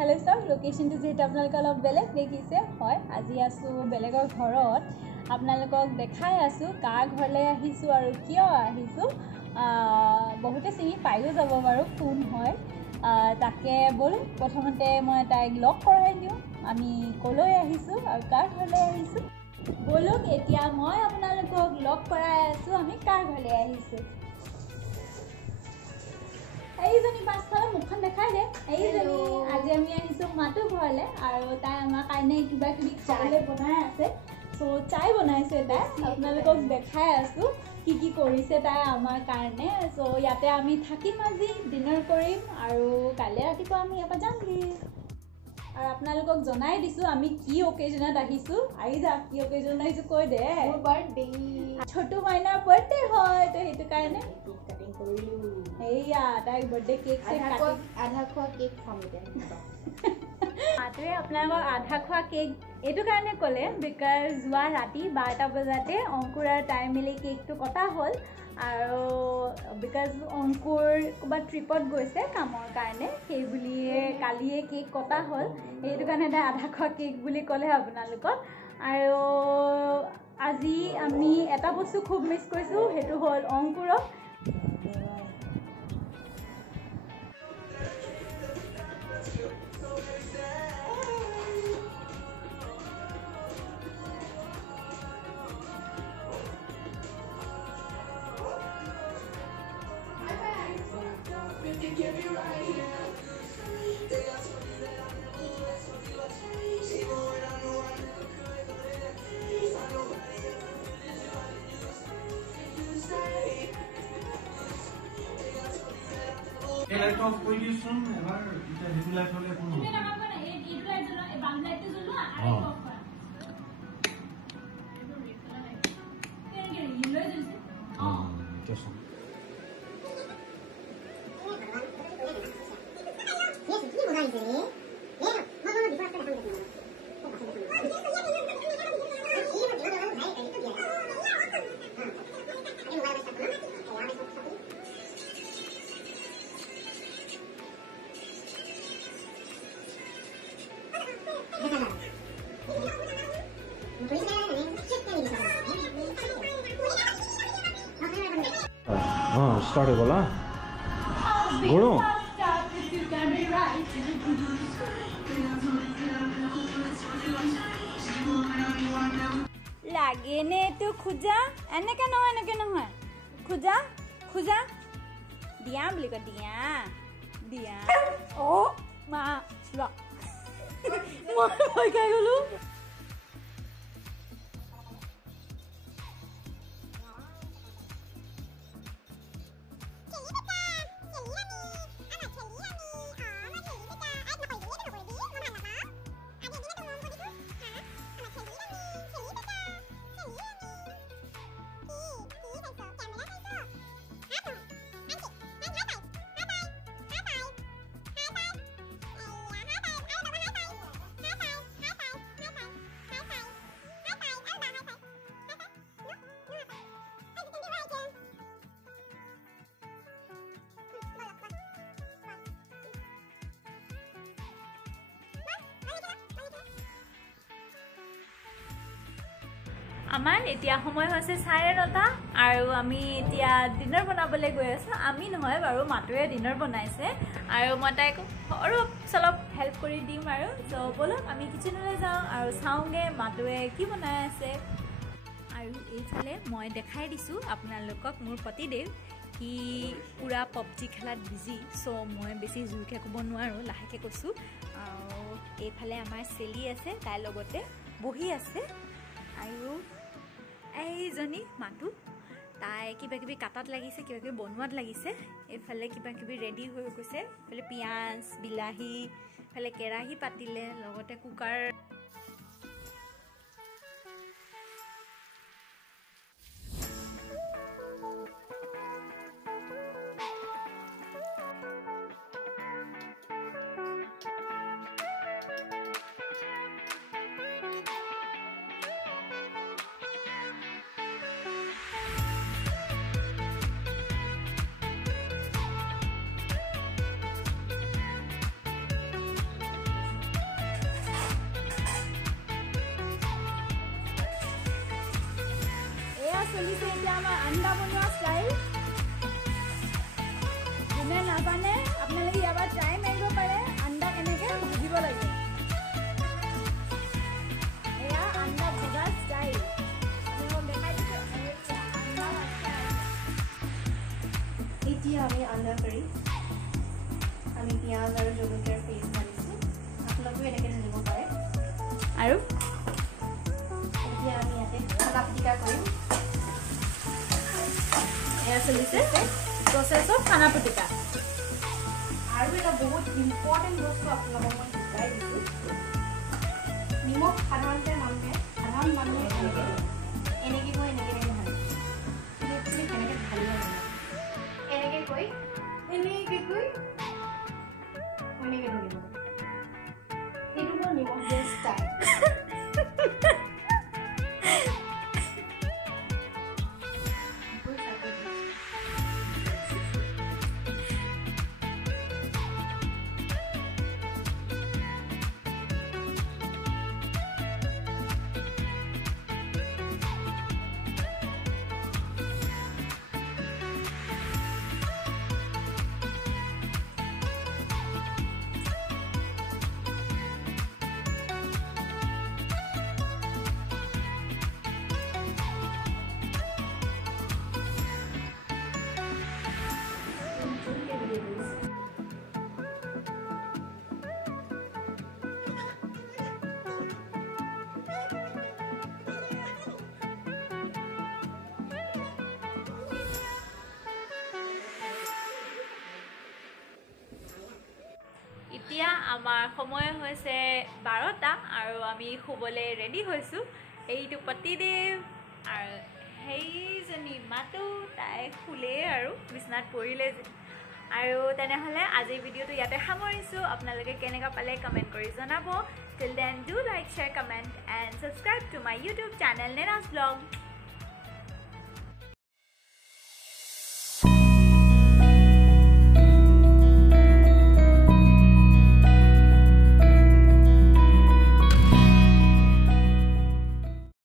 চালে চাওক লোকেশ্যনটো যিহেতু আপোনালোকে অলপ বেলেগ দেখিছে হয় আজি আছোঁ বেলেগৰ ঘৰত আপোনালোকক দেখাই আছোঁ কাৰ ঘৰলৈ আহিছোঁ আৰু কিয় আহিছোঁ বহুতে চিনি পায়ো যাব বাৰু কোন হয় তাকে ব'লো প্ৰথমতে মই তাইক লগ কৰাই দিওঁ আমি ক'লৈ আহিছোঁ আৰু কাৰ ঘৰলৈ আহিছোঁ ব'লক এতিয়া মই আপোনালোকক লগ কৰাই আছোঁ আমি কাৰ ঘৰলৈ আহিছোঁ এইজনী পাছফালে মুখখন দেখাই দে এইজনী আজি আমি আহিছোঁ মাতো ঘৰলৈ আৰু তাই আমাৰ কাৰণে কিবা কিবি খাবলৈ বনাই আছে চ' চাই বনাইছে তাই আপোনালোকক দেখাই আছোঁ কি কৰিছে তাই আমাৰ কাৰণে চ' ইয়াতে আমি থাকিম আজি ডিনাৰ কৰিম আৰু কাইলৈ ৰাতিপুৱা আমি ইয়াৰ পৰা যামগৈ আৰু আপোনালোকক জনাই দিছোঁ আমি কি অকেজনত আহিছোঁ আহি যা কি অকেজনত আহিছোঁ কৈ দে মোৰ বাৰ্থডে ছোটু মাইনাৰ বাৰ্থডে হয় তো সেইটো কাৰণে কাটিং কৰিলোঁ এইয়া তাইৰ বাৰ্থডে কেক আধা খোৱা কেক খাম এতিয়া মাতোৱে আপোনালোকক আধা খোৱা কেক এইটো কাৰণে ক'লে বিকজ যোৱা ৰাতি 12টা বজাতে অংকুৰ আৰু তাই মিলি কেকটো কটা হ'ল আৰু বিকজ অংকুৰ ক'ৰবাত ট্ৰিপত গৈছে কামৰ কাৰণে সেই বুলিয়ে কালিয়ে কেক কটা হ'ল সেইটো কাৰণে তাই আধা খোৱা কেক বুলি ক'লে আপোনালোকক আৰু আজি আমি এটা বস্তু খুব মিছ কৰিছোঁ সেইটো হ'ল অংকুৰক লাইট অফ কৰি দিছোন এবাৰ এটা হেতু লাইট হলে কোন হ'ব এটা নামাব না এই গিট লাইট জ্বলা এই বাম লাইটটো জ্বলোৱা আৰু অফ কৰা এইটো ৰিফলা লাইট কেনে ইলৈ জ্বলছে এটা সম start it bola goro লাগে নে তো খুজা এনেকে নহয় খুজা খুজা দিয়া বুলি ক দিয়া দিয়া ও মা ল মই কাই গলো আমাৰ এতিয়া সময় হৈছে 9:30 আৰু আমি এতিয়া ডিনাৰ বনাবলৈ গৈ আছো আমি নহয় বাৰু মাতোৱে ডিনাৰ বনাইছে আৰু মই তাইক অলপ চলপ হেল্প কৰি দিম আৰু বলক আমি কিচেনলৈ যাওঁ আৰু চাওঁগে মাতোৱে কি বনাই আছে আৰু এইফালে মই দেখাই দিছোঁ আপোনালোকক মোৰ পতিদেৱ কি পুৰা পবজি খেলাত বিজি চ' মই বেছি জোৰকৈ ক'ব নোৱাৰোঁ লাহেকৈ কৈছোঁ আৰু এইফালে আমাৰ চেলি আছে তাইৰ লগতে বহি আছে আৰু এইজনী মাতো তাই কিবা কিবি কাটাত লাগিছে কিবা কিবি বনোৱাত লাগিছে এইফালে কিবা কিবি ৰেডি হৈ গৈছে এইফালে পিঁয়াজ বিলাহী এইফালে কেৰাহী পাতিলে লগতে কুকাৰ চলিছে এতিয়া আমাৰ আন্দা বনোৱা ষ্টাইল যোনে নাজানে আপোনালোকে ইয়াৰ পৰা ট্ৰাই মাৰিব পাৰে আন্দা কেনেকৈ ভাজিব লাগে এয়া আন্দা ভজা ষ্টাইল আপোনালোকক দেখাই দিছোঁ এতিয়া আমি আন্দা কাৰী আমি পিঁয়াজ আৰু জলকীয়াৰ পেষ্ট ঢালিছোঁ আপোনালোকেও এনেকৈ ঢালিব পাৰে আৰু এতিয়া আমি ইয়াতে খানা পিটিকা কৰিম এয়া চলিছে প্ৰচেছ অফ খানা পিটিকা আৰু এটা বহুত ইম্পৰ্টেণ্ট বস্তু আপোনালোকক মই শিকাই দিছোঁ নিমখ সাধাৰণ মানুহে এনেকৈ কৈ এনেকৈ ঢালে তুমি কেনেকৈ ঢালিব লাগে এনেকৈ কৈ এনেকৈ ঢালিব সেইটো মোৰ নিমখ দিয়া ষ্টাইল এতিয়া আমাৰ সময় হৈছে 12টা আৰু আমি শুবলৈ ৰেডি হৈছোঁ এইটো পতিদেৱ আৰু সেইজনী মাতো তাই শুলে আৰু বিছনাত পৰিলে আৰু তেনেহ'লে আজিৰ ভিডিঅ'টো ইয়াতে সামৰিছোঁ আপোনালোকে কেনেকুৱা পালে কমেণ্ট কৰি জনাব till then do like share comment and subscribe to my YouTube channel Nenaj blog